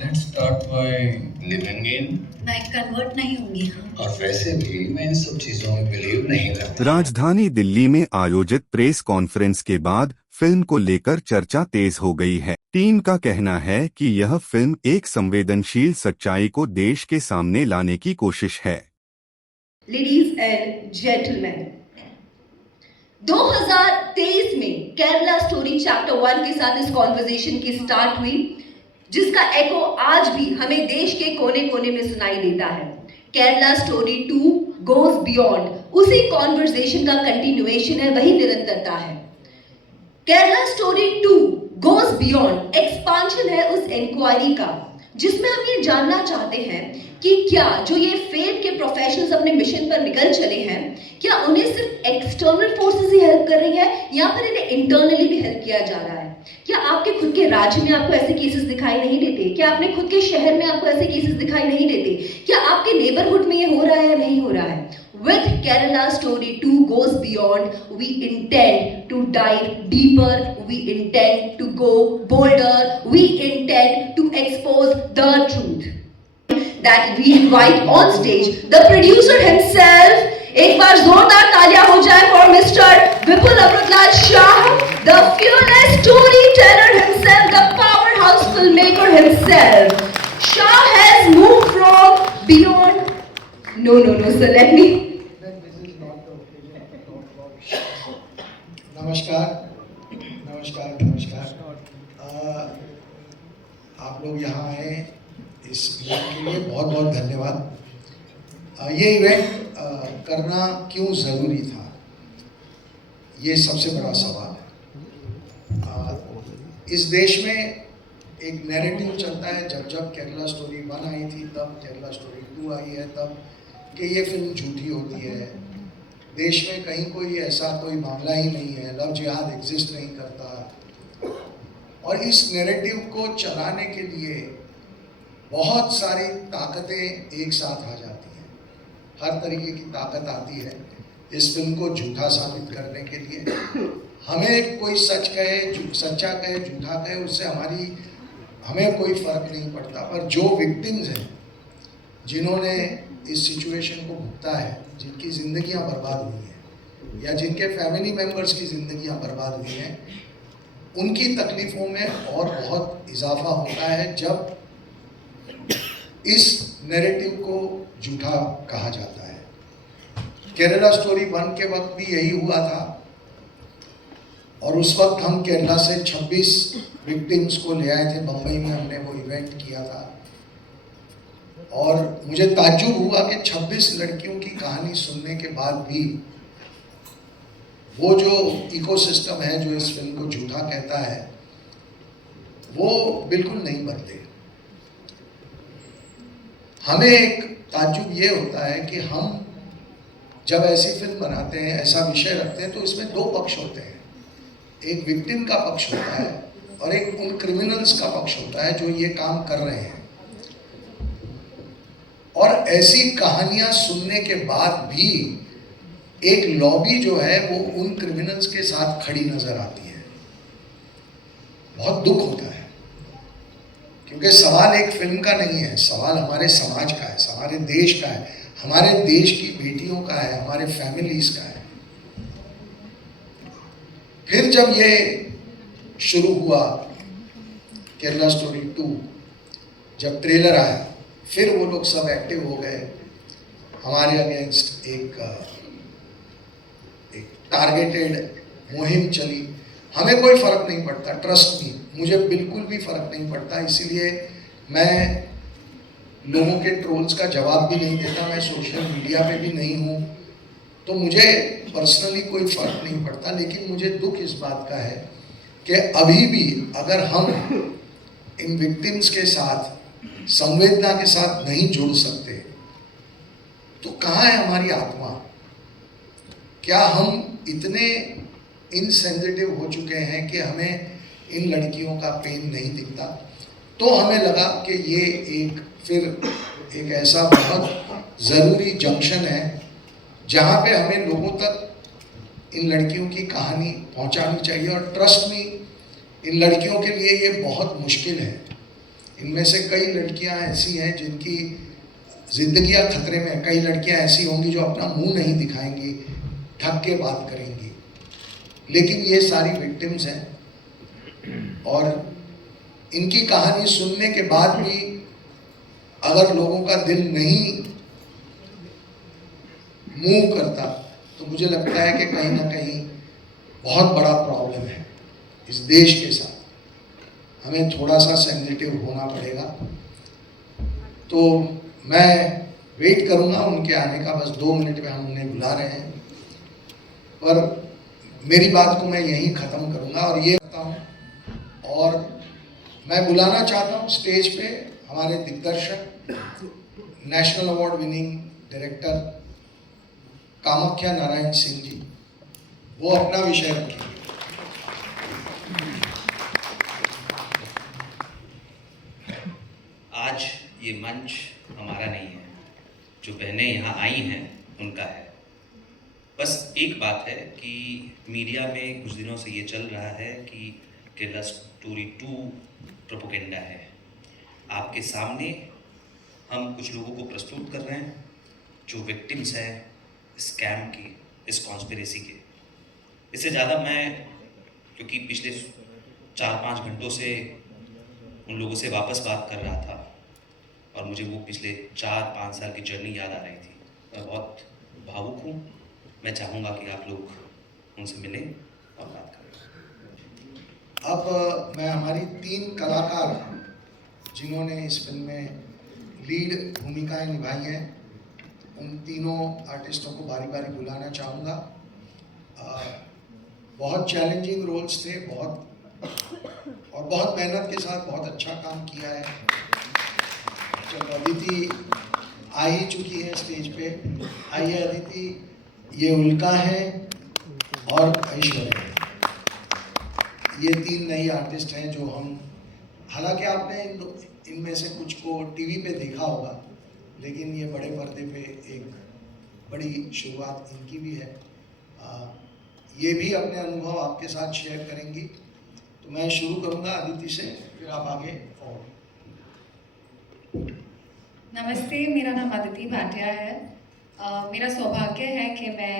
Let's start by living in. मैं convert नहीं होंगी। हाँ, और वैसे भी मैं इन सब चीजों में बिलीव नहीं करता। राजधानी दिल्ली में आयोजित प्रेस कॉन्फ्रेंस के बाद फिल्म को लेकर चर्चा तेज हो गई है। टीम का कहना है कि यह फिल्म एक संवेदनशील सच्चाई को देश के सामने लाने की कोशिश है। लेडीज एंड जेंटलमैन, 2023 में केरला स्टोरी चैप्टर 1 के साथ इस कॉन्वर्सेशन की स्टार्ट हुई, जिसका एको आज भी हमें देश के कोने कोने में सुनाई देता है। केरला स्टोरी 2 गोज बियॉन्ड उसी कॉन्वर्सेशन का कंटिन्यूएशन है, वही निरंतरता है। Kerala story 2 goes beyond expansion है उस इंक्वायरी का, जिसमें हम ये जानना चाहते हैं कि क्या जो ये फेथ के प्रोफेशनल्स अपने मिशन पर निकल चले हैं, क्या उन्हें सिर्फ एक्सटर्नल फोर्सेस ही हेल्प कर रही है या फिर इन्हें इंटरनली भी हेल्प किया जा रहा है? क्या आपके खुद के राज्य में आपको ऐसे केसेस दिखाई नहीं देते? क्या अपने खुद के शहर में आपको ऐसे केसेस दिखाई नहीं देते? क्या आपके नेबरहुड में ये हो रहा है या नहीं हो रहा है? With Kerala Story 2 goes beyond, we intend to dive deeper, we intend to go bolder, we intend to expose the truth. That we invite on stage the producer himself. एक बार जोरदार तालियां हो जाए for Mr. Vipul Amrutlal Shah, the fearless storyteller himself, the powerhouse filmmaker himself. Shah has moved from beyond. No, sir. Let me. नमस्कार। आप लोग यहाँ आए इस इवेंट के लिए बहुत बहुत धन्यवाद। ये इवेंट करना क्यों ज़रूरी था, ये सबसे बड़ा सवाल है। इस देश में एक नैरेटिव चलता है, जब केरला स्टोरी 1 आई थी, तब केरला स्टोरी 2 आई है, तब कि ये फिल्म झूठी होती है, देश में कहीं कोई मामला ही नहीं है, लव जिहाद एग्जिस्ट नहीं करता। और इस नैरेटिव को चलाने के लिए बहुत सारी ताकतें एक साथ आ जाती हैं, हर तरीके की ताकत आती है इस फिल्म को झूठा साबित करने के लिए। हमें कोई सच्चा कहे झूठा कहे, उससे हमें कोई फर्क नहीं पड़ता, पर जो विक्टिम्स हैं, जिन्होंने इस सिचुएशन को भुगता है, जिनकी ज़िंदगियां बर्बाद हुई हैं या जिनके फैमिली मेम्बर्स की ज़िंदगियां बर्बाद हुई हैं, उनकी तकलीफ़ों में और बहुत इजाफा होता है जब इस नैरेटिव को झूठा कहा जाता है। केरला स्टोरी 1 के वक्त भी यही हुआ था, और उस वक्त हम केरला से 26 विक्टिम्स को ले आए थे। बम्बई में हमने वो इवेंट किया था, और मुझे ताज्जुब हुआ कि 26 लड़कियों की कहानी सुनने के बाद भी वो जो इकोसिस्टम है जो इस फिल्म को झूठा कहता है, वो बिल्कुल नहीं बदले। हमें एक ताज्जुब ये होता है कि हम जब ऐसी फिल्म बनाते हैं, ऐसा विषय रखते हैं, तो इसमें 2 पक्ष होते हैं। एक विक्टिम का पक्ष होता है और एक उन क्रिमिनल्स का पक्ष होता है जो ये काम कर रहे हैं। और ऐसी कहानियां सुनने के बाद भी एक लॉबी जो है वो उन क्रिमिनल्स के साथ खड़ी नजर आती है। बहुत दुख होता है, क्योंकि सवाल एक फिल्म का नहीं है, सवाल हमारे समाज का है, हमारे देश का है, हमारे देश की बेटियों का है, हमारे फैमिलीज का है। फिर जब ये शुरू हुआ केरला स्टोरी 2, जब ट्रेलर आया, फिर वो लोग सब एक्टिव हो गए, हमारे अगेंस्ट एक टारगेटेड मुहिम चली। हमें कोई फ़र्क नहीं पड़ता, ट्रस्ट मी, मुझे बिल्कुल भी फ़र्क नहीं पड़ता। इसीलिए मैं लोगों के ट्रोल्स का जवाब भी नहीं देता, मैं सोशल मीडिया पे भी नहीं हूँ, तो मुझे पर्सनली कोई फ़र्क नहीं पड़ता। लेकिन मुझे दुख इस बात का है कि अभी भी अगर हम इन विक्टिम्स के साथ संवेदना के साथ नहीं जुड़ सकते, तो कहाँ है हमारी आत्मा? क्या हम इतने इनसेंसिटिव हो चुके हैं कि हमें इन लड़कियों का पेन नहीं दिखता? तो हमें लगा कि ये फिर एक ऐसा बहुत ज़रूरी जंक्शन है जहाँ पे हमें लोगों तक इन लड़कियों की कहानी पहुँचानी चाहिए। और ट्रस्ट मी, इन लड़कियों के लिए ये बहुत मुश्किल है। इनमें से कई लड़कियां ऐसी हैं जिनकी जिंदगियां खतरे में हैं। कई लड़कियां ऐसी होंगी जो अपना मुंह नहीं दिखाएंगी, ढक के बात करेंगी, लेकिन ये सारी विक्टिम्स हैं और इनकी कहानी सुनने के बाद भी अगर लोगों का दिल नहीं मूव करता तो मुझे लगता है कि कहीं ना कहीं बहुत बड़ा प्रॉब्लम है इस देश के साथ। हमें थोड़ा सा सेंसिटिव होना पड़ेगा। तो मैं वेट करूंगा उनके आने का, बस 2 मिनट में हम उन्हें बुला रहे हैं, पर मेरी बात को मैं यहीं ख़त्म करूंगा और ये कहता हूँ और मैं बुलाना चाहता हूँ स्टेज पे हमारे दिग्दर्शक, national award winning director Kamakhya Narayan Singh ji. वो अपना विषय रखेंगे। आज ये मंच हमारा नहीं है, जो बहनें यहाँ आई हैं उनका है। बस एक बात है कि मीडिया में कुछ दिनों से ये चल रहा है कि केरला स्टोरी 2 प्रोपेगेंडा है। आपके सामने हम कुछ लोगों को प्रस्तुत कर रहे हैं जो विक्टिम्स हैं स्कैम की, इस कॉन्स्पिरेसी के। इससे ज़्यादा मैं, क्योंकि पिछले 4-5 घंटों से उन लोगों से वापस बात कर रहा था और मुझे वो पिछले 4-5 साल की जर्नी याद आ रही थी। मैं बहुत भावुक हूँ। मैं चाहूँगा कि आप लोग उनसे मिलें और बात करें। अब मैं हमारी 3 कलाकार जिन्होंने इस फिल्म में लीड भूमिकाएं निभाई हैं, उन तीनों आर्टिस्टों को बारी बारी बुलाना चाहूँगा। बहुत चैलेंजिंग रोल्स थे, बहुत मेहनत के साथ बहुत अच्छा काम किया है। जब अदिति आ ही चुकी है स्टेज पे, आइए अदिति, ये उल्का है और ऐश्वर्या। ये 3 नई आर्टिस्ट हैं जो हम, हालांकि आपने इनमें से कुछ को टीवी पे देखा होगा, लेकिन ये बड़े पर्दे पे एक बड़ी शुरुआत इनकी भी है। ये भी अपने अनुभव आपके साथ शेयर करेंगी। तो मैं शुरू करूंगा अदिति से, फिर आप आगे और। नमस्ते, मेरा नाम अदिति भाटिया है। मेरा सौभाग्य है कि मैं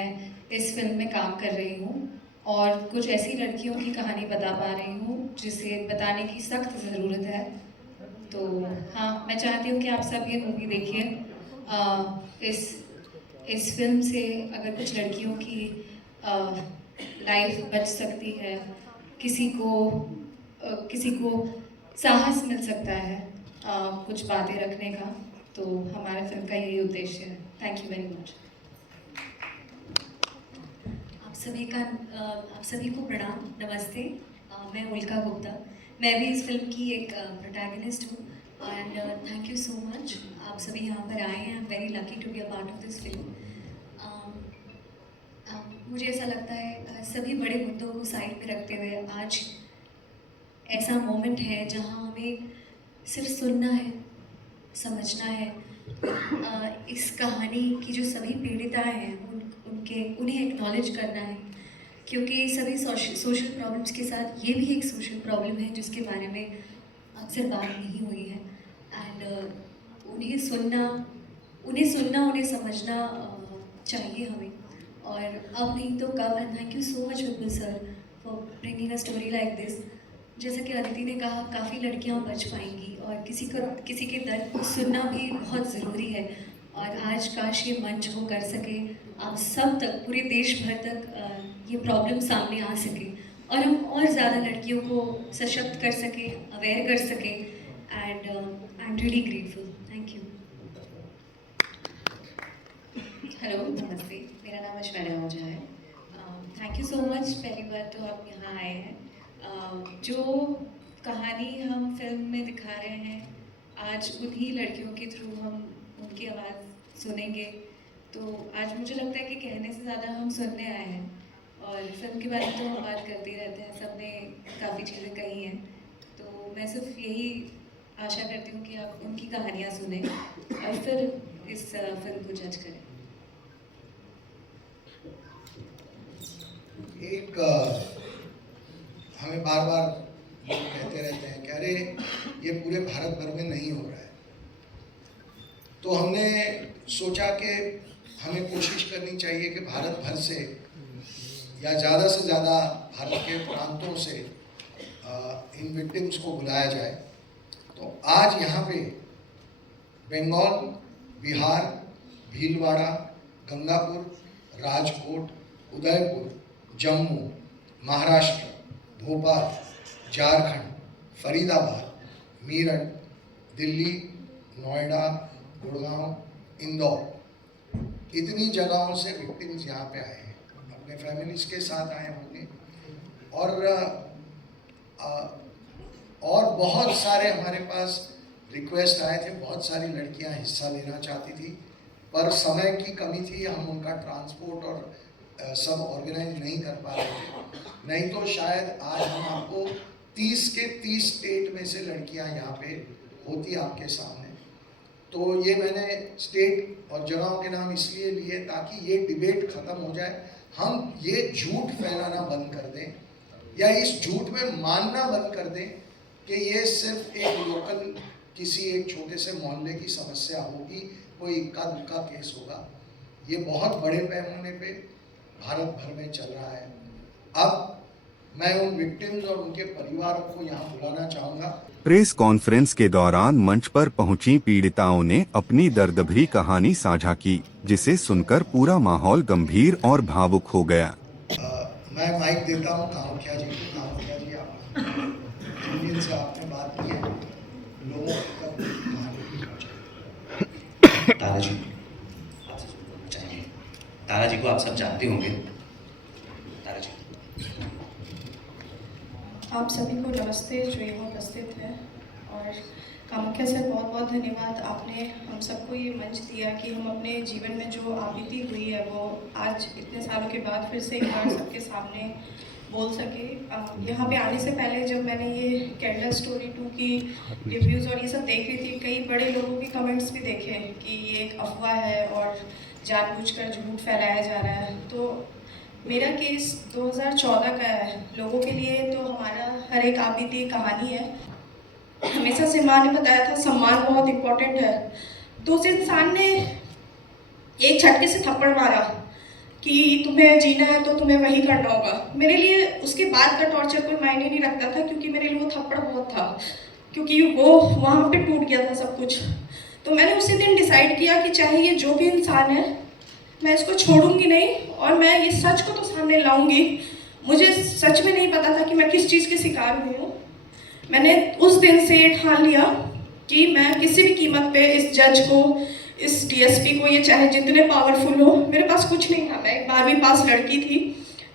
इस फिल्म में काम कर रही हूँ और कुछ ऐसी लड़कियों की कहानी बता पा रही हूँ जिसे बताने की सख्त ज़रूरत है। तो हाँ, मैं चाहती हूँ कि आप सब ये मूवी देखिए। इस फिल्म से अगर कुछ लड़कियों की लाइफ बच सकती है, किसी को साहस मिल सकता है कुछ बातें रखने का, तो हमारे फिल्म का यही उद्देश्य है। Thank you very much. आप सभी को प्रणाम, नमस्ते। मैं उल्का गुप्ता, मैं भी इस फिल्म की एक प्रोटैगनिस्ट हूँ and thank you so much. आप सभी यहाँ पर आए हैं। I am very lucky to be a part of this film. मुझे ऐसा लगता है सभी बड़े मुद्दों को साइड में रखते हुए आज ऐसा मोमेंट है जहाँ हमें सिर्फ सुनना है, समझना है। इस कहानी की जो सभी पीड़िता हैं उन्हें एक्नॉलेज करना है, क्योंकि सभी सोशल प्रॉब्लम्स के साथ ये भी एक सोशल प्रॉब्लम है जिसके बारे में अक्सर बात नहीं हुई है। एंड उन्हें सुनना, उन्हें समझना चाहिए हमें, और अब नहीं तो कब। And thank you so much Vipul sir for bringing a story like this. जैसा कि अदिति ने कहा, काफ़ी लड़कियां बच पाएंगी और किसी के दर्द को सुनना भी बहुत ज़रूरी है। और आज काश ये मंच वो कर सके, आप सब तक, पूरे देश भर तक ये प्रॉब्लम सामने आ सके और हम और ज़्यादा लड़कियों को सशक्त कर सके, अवेयर कर सके। And I am really grateful. Thank you. Hello, नमस्ते, मेरा नाम ऐश्वर्या ओझा है। थैंक यू सो मच, पहली बार तो आप यहाँ आए हैं। जो कहानी हम फिल्म में दिखा रहे हैं, आज उन्हीं लड़कियों के थ्रू हम उनकी आवाज़ सुनेंगे। तो आज मुझे लगता है कि कहने से ज़्यादा हम सुनने आए हैं, और फिल्म के बारे में तो हम बात करते ही रहते हैं, सब ने काफ़ी चीज़ें कही हैं। तो मैं सिर्फ यही आशा करती हूँ कि आप उनकी कहानियाँ सुनें और फिर इस फिल्म को जज करें। एक हमें बार बार लोग कहते रहते हैं कि अरे ये पूरे भारत भर में नहीं हो रहा है। तो हमने सोचा कि हमें कोशिश करनी चाहिए कि भारत भर से या ज़्यादा से ज़्यादा भारत के प्रांतों से इन विक्टिम्स को बुलाया जाए। तो आज यहाँ पे बंगाल, बिहार, भीलवाड़ा, गंगापुर, राजकोट, उदयपुर, जम्मू, महाराष्ट्र, भोपाल, झारखंड, फरीदाबाद, मेरठ, दिल्ली, नोएडा, गुड़गांव, इंदौर, इतनी जगहों से विक्टिम्स यहाँ पे आए हैं, अपने फैमिलीज के साथ आए होंगे। और बहुत सारे हमारे पास रिक्वेस्ट आए थे, बहुत सारी लड़कियाँ हिस्सा लेना चाहती थी, पर समय की कमी थी, हम उनका ट्रांसपोर्ट और सब ऑर्गेनाइज नहीं कर पा रहे थे। नहीं तो शायद आज हम आपको 30 के 30 स्टेट में से लड़कियां यहाँ पे होती आपके सामने। तो ये मैंने स्टेट और जगहों के नाम इसलिए लिए ताकि ये डिबेट ख़त्म हो जाए, हम ये झूठ फैलाना बंद कर दें या इस झूठ में मानना बंद कर दें कि ये सिर्फ एक लोकल किसी एक छोटे से मोहल्ले की समस्या होगी, कोई इक्का दुक्का केस होगा। ये बहुत बड़े पैमाने पे भारत भर में चल रहा है। अब मैं उन विक्टिम्स और उनके परिवारों को यहाँ बुलाना चाहूँगा। प्रेस कॉन्फ्रेंस के दौरान मंच पर पहुंची पीड़िताओं ने अपनी दर्दभरी कहानी साझा की, जिसे सुनकर पूरा माहौल गंभीर और भावुक हो गया। मैं माइक देता हूँ कामुख्या जी को। कामुख्या जी, आप जिनसे आपने बात की है, लोगों तक कहानी पहुँचाइए। तारा जी, आपसे बोलना चाहेंगे। तारा जी को आप सब जानते होंगे। तारा जी, आप सभी को नमस्ते जो यहाँ उपस्थित है, और कामाख्या सर बहुत बहुत धन्यवाद, आपने हम सबको ये मंच दिया कि हम अपने जीवन में जो आपत्ति हुई है वो आज इतने सालों के बाद फिर से एक बार सबके सामने बोल सके। यहाँ पे आने से पहले जब मैंने ये केरला स्टोरी 2 की रिव्यूज़ और ये सब देख रही थी, कई बड़े लोगों के कमेंट्स भी देखे कि ये एक अफवाह है और जानबूझकर झूठ फैलाया जा रहा है। तो मेरा केस 2014 का है। लोगों के लिए तो हमारा हर एक आपबीती कहानी है। हमेशा से माँ ने बताया था सम्मान बहुत इम्पोर्टेंट है। तो उस इंसान ने एक झटके से थप्पड़ मारा कि तुम्हें जीना है तो तुम्हें वही करना होगा। मेरे लिए उसके बाद का टॉर्चर कोई मायने नहीं रखता था, क्योंकि मेरे लिए वो थप्पड़ बहुत था, क्योंकि वो वहाँ पे टूट गया था सब कुछ। तो मैंने उसी दिन डिसाइड किया कि चाहे ये जो भी इंसान है, मैं इसको छोड़ूंगी नहीं और मैं ये सच को तो सामने लाऊंगी। मुझे सच में नहीं पता था कि मैं किस चीज़ की शिकार हुई हूँ। मैंने उस दिन से ठान लिया कि मैं किसी भी कीमत पे इस जज को, इस डीएसपी को, ये चाहे जितने पावरफुल हो, मेरे पास कुछ नहीं था। मैं एक 12वीं पास लड़की थी,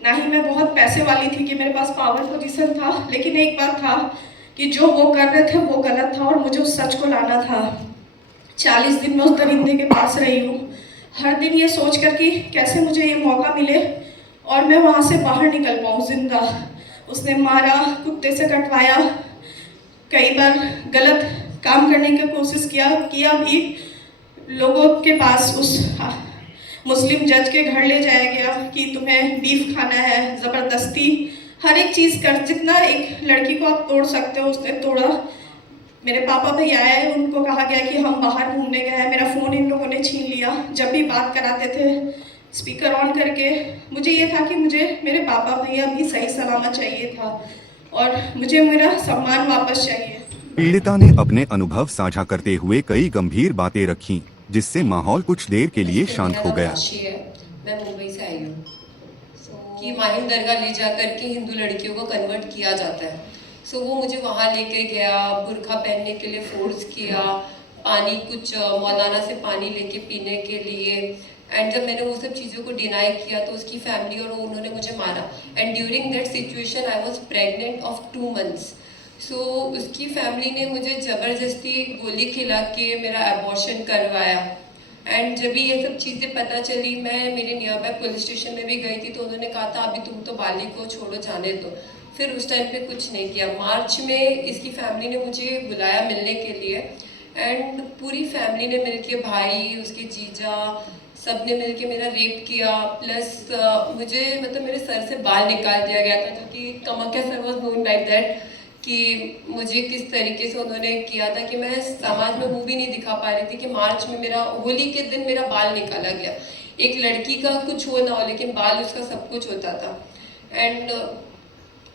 ना ही मैं बहुत पैसे वाली थी कि मेरे पास पावर पोजीशन था, लेकिन एक बात था कि जो वो कर रहे थे वो गलत था और मुझे उस सच को लाना था। 40 दिन मैं उस दरिंदे के पास रही हूँ, हर दिन ये सोच कर कि कैसे मुझे ये मौका मिले और मैं वहाँ से बाहर निकल पाऊँ जिंदा। उसने मारा, कुत्ते से कटवाया, कई बार गलत काम करने की कोशिश किया भी। लोगों के पास उस मुस्लिम जज के घर ले जाया गया कि तुम्हें बीफ खाना है, ज़बरदस्ती हर एक चीज़ कर, जितना एक लड़की को आप तोड़ सकते हो उसने तोड़ा। मेरे पापा भैया आए, उनको कहा गया कि हम बाहर घूमने गए हैं। मेरा फ़ोन इन लोगों ने छीन लिया। जब भी बात कराते थे स्पीकर ऑन करके, मुझे ये था कि मुझे मेरे पापा भैया भी सही सलामत चाहिए था और मुझे मेरा सम्मान वापस चाहिए। पीड़िता ने अपने अनुभव साझा करते हुए कई गंभीर बातें रखीं, जिससे माहौल कुछ देर के लिए शांत हो गया। मैं मुंबई से आई हूँ कि माहिम दरगाह ले जाकर के हिंदू लड़कियों को कन्वर्ट किया जाता है। सो वो मुझे वहाँ लेके गया, बुर्का पहनने के लिए फोर्स किया, पानी कुछ मौलाना से पानी लेके पीने के लिए। एंड जब मैंने वो सब चीज़ों को डिनाई किया तो उसकी फैमिली और उन्होंने मुझे मारा। And during that situation I was pregnant of 2 months। सो उसकी फैमिली ने मुझे ज़बरदस्ती गोली खिला के मेरा अबॉर्शन करवाया। एंड जब भी ये सब चीज़ें पता चली, मैं मेरे नियर बाय पुलिस स्टेशन में भी गई थी, तो उन्होंने कहा था अभी तुम तो बाली को छोड़ो, जाने दो। फिर उस टाइम पे कुछ नहीं किया। मार्च में इसकी फैमिली ने मुझे बुलाया मिलने के लिए, एंड पूरी फैमिली ने मिलके, भाई, उसके जीजा, सब ने मिलके मेरा रेप किया। प्लस मुझे मतलब मेरे सर से बाल निकाल दिया गया था, क्योंकि Kamakhya sir was known like that कि मुझे किस तरीके से उन्होंने किया था कि मैं समाज में वो भी नहीं दिखा पा रही थी कि मार्च में मेरा होली के दिन मेरा बाल निकाला गया। एक लड़की का कुछ हो ना हो लेकिन बाल उसका सब कुछ होता था। एंड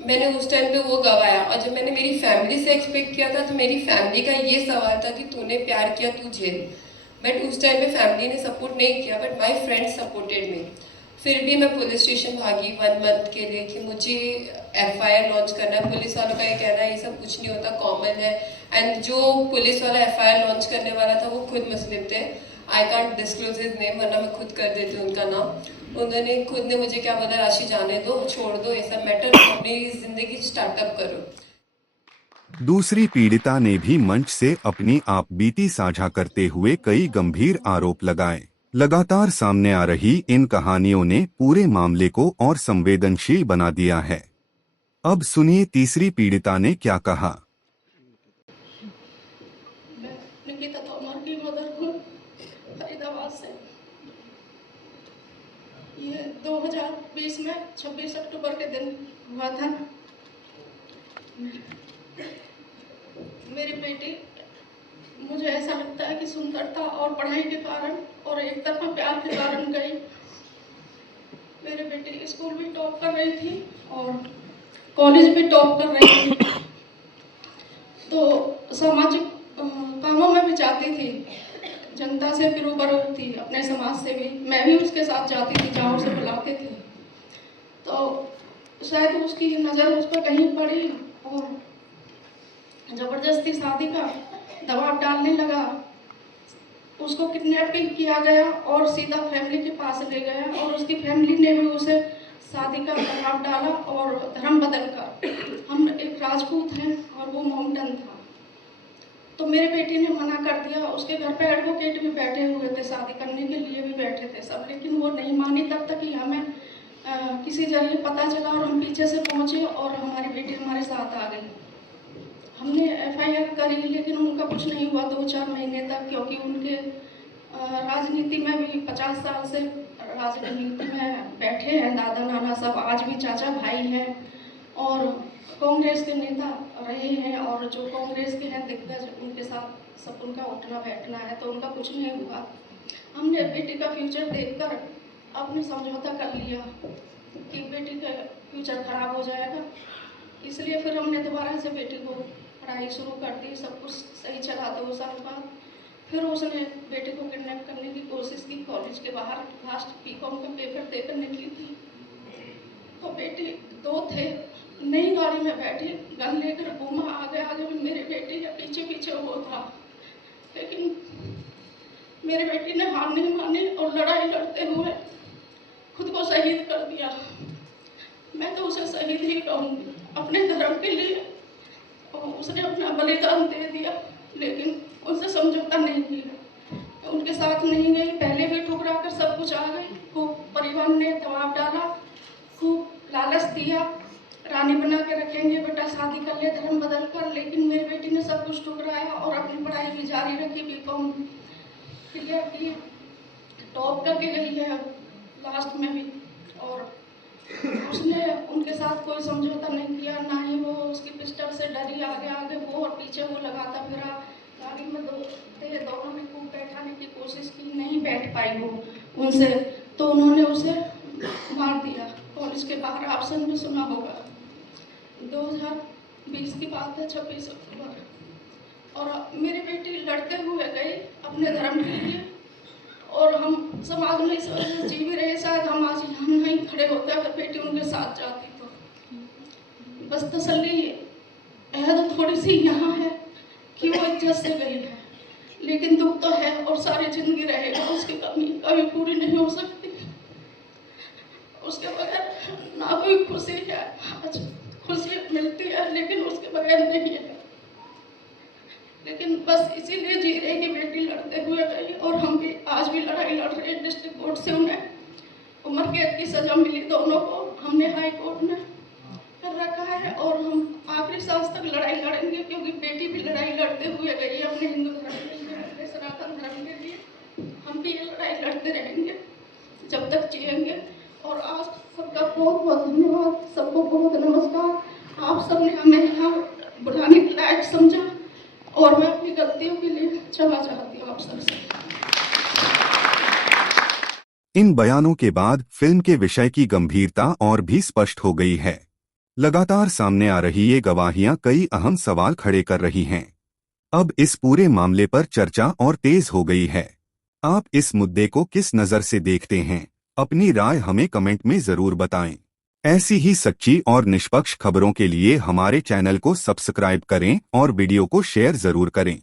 मैंने उस टाइम पे वो गवाया, और जब मैंने मेरी फैमिली से एक्सपेक्ट किया था तो मेरी फैमिली का ये सवाल था कि तूने प्यार किया तू झेल। बट उस टाइम पे फैमिली ने सपोर्ट नहीं किया, but my friends supported me. फिर भी मैं पुलिस स्टेशन भागी 1 मंथ के लिए कि मुझे FIR लॉन्च करना है। पुलिस वालों का ये कहना है ये सब कुछ नहीं होता, कॉमन है। एंड जो पुलिस वाला FIR लॉन्च करने वाला था वो खुद मुस्लिम थे। I can't disclose his name, वरना मैं खुद कर देती हूँ उनका नाम। उन्होंने खुद ने मुझे क्या बोला, राशि जाने दो, छोड़ दो ये सब मैटर, अपनी जिंदगी स्टार्टअप करो। दूसरी पीड़िता ने भी मंच से अपनी आपबीती साझा करते हुए कई गंभीर आरोप लगाए। लगातार सामने आ रही इन कहानियों ने पूरे मामले को और संवेदनशील बना दिया है। अब सुनिए तीसरी पीड़िता ने क्या कहा। मैं निकिता तोमर की मदर हूँ, फरीदाबाद से। ये 2020 में 26 अक्टूबर के दिन हुआ था। मेरी बेटी, मुझे ऐसा लगता है कि सुंदरता और पढ़ाई के कारण और एक तरफा प्यार के कारण गई। मेरी बेटी स्कूल भी टॉप कर रही थी और कॉलेज भी टॉप कर रही थी, तो सामाजिक कामों में भी जाती थी, जनता से भी रूबरू थी, अपने समाज से भी। मैं भी उसके साथ जाती थी जहाँ उसे बुलाते थे। तो शायद उसकी नज़र उस पर कहीं पड़ी और ज़बरदस्ती शादी का दबाव डालने लगा। उसको किडनैप भी किया गया और सीधा फैमिली के पास ले गया, और उसकी फैमिली ने भी उसे शादी का दबाव डाला और धर्म बदल कर। हम एक राजपूत हैं और वो मोमडन था, तो मेरे बेटी ने मना कर दिया। उसके घर पे एडवोकेट भी बैठे हुए थे, शादी करने के लिए भी बैठे थे सब, लेकिन वो नहीं मानी। तब तक कि हमें किसी जरिए पता चला और हम पीछे से पहुँचे और हमारी बेटी हमारे साथ आ गई। हमने FIR करी, लेकिन उनका कुछ नहीं हुआ 2-4 महीने तक, क्योंकि उनके राजनीति में भी 50 साल से राजनीति में बैठे हैं, दादा नाना सब, आज भी चाचा भाई हैं और कांग्रेस के नेता रहे हैं, और जो कांग्रेस के हैं दिग्गज उनके साथ सब उनका उठना बैठना है, तो उनका कुछ नहीं हुआ। हमने बेटी का फ्यूचर देखकर अपने समझौता कर लिया कि बेटी का फ्यूचर खराब हो जाएगा, इसलिए फिर हमने दोबारा से बेटी को पढ़ाई शुरू कर दी। सब कुछ सही चला 2 साल बाद। फिर उसने बेटे को किडनैप करने की कोशिश की, कॉलेज के बाहर लास्ट BCom का पेपर देकर निकली थी। तो बेटी 2 थे, नई गाड़ी में बैठी, गन लेकर घूमा, आगे आगे मेरे बेटी के पीछे पीछे वो था, लेकिन मेरी बेटी ने हार नहीं मानी और लड़ाई लड़ते हुए खुद को शहीद कर दिया। मैं तो उसे शहीद ही कहूँगी अपने धर्म के लिए। उसने अपना बलिदान दे दिया, लेकिन उनसे समझौता नहीं किया, उनके साथ नहीं गई। पहले भी ठुकरा कर सब कुछ आ गई। खूब परिवार ने दबाव डाला, खूब लालच दिया, रानी बना के रखेंगे बेटा, शादी कर ले धर्म बदल कर, लेकिन मेरी बेटी ने सब कुछ ठुकराया और अपनी पढ़ाई भी जारी रखी। BCom क्लियर की, टॉप करके गई है लास्ट में भी, और उसने उनके साथ कोई समझौता नहीं किया, ना ही वो उसकी पिस्टल से डरी। आगे आगे वो और पीछे वो लगाता फिरा। गाड़ी में 2 थे, दोनों ने खूब बैठाने की कोशिश की, नहीं बैठ पाई वो उनसे, तो उन्होंने उसे मार दिया कॉलेज के बाहर। ऑप्शन में सुना होगा, 2020 की बात है, 26 अक्टूबर। और मेरी बेटी लड़ते हुए गई अपने धर्म के लिए, और हम समाज में इस वजह से जी भी रहे। शायद हम आज हम नहीं खड़े होते अगर बेटी उनके साथ जाती तो। बस तसल्ली है तो थोड़ी सी यहाँ है कि वो इज्जत से गई है, लेकिन दुख तो है और सारी जिंदगी रहेगा। उसकी कमी कभी पूरी नहीं हो सकती। उसके बगैर ना कोई खुशी है, आज खुशी मिलती है लेकिन उसके बगैर नहीं है। लेकिन बस इसीलिए जी रहे कि बेटी लड़ते हुए गई, और हम भी आज भी लड़ाई लड़ रहे हैं। डिस्ट्रिक्ट कोर्ट से उन्हें उम्र कैद की सजा मिली दोनों को, हमने हाई कोर्ट में कर रखा है, और हम आखिरी सांस तक लड़ाई लड़ेंगे, क्योंकि बेटी भी लड़ाई लड़ते हुए गई है अपने हिंदू धर्म के लिए, अपने सनातन धर्म के लिए। हम भी ये लड़ाई लड़ते रहेंगे जब तक जिएंगे। और आज सबका बहुत बहुत धन्यवाद, सबको बहुत नमस्कार। आप सबने हमें यहाँ चाहती हूँ आप सबसे। इन बयानों के बाद फिल्म के विषय की गंभीरता और भी स्पष्ट हो गई है। लगातार सामने आ रही ये गवाहियां कई अहम सवाल खड़े कर रही हैं। अब इस पूरे मामले पर चर्चा और तेज हो गई है। आप इस मुद्दे को किस नज़र से देखते हैं? अपनी राय हमें कमेंट में जरूर बताएं। ऐसी ही सच्ची और निष्पक्ष खबरों के लिए हमारे चैनल को सब्सक्राइब करें और वीडियो को शेयर जरूर करें।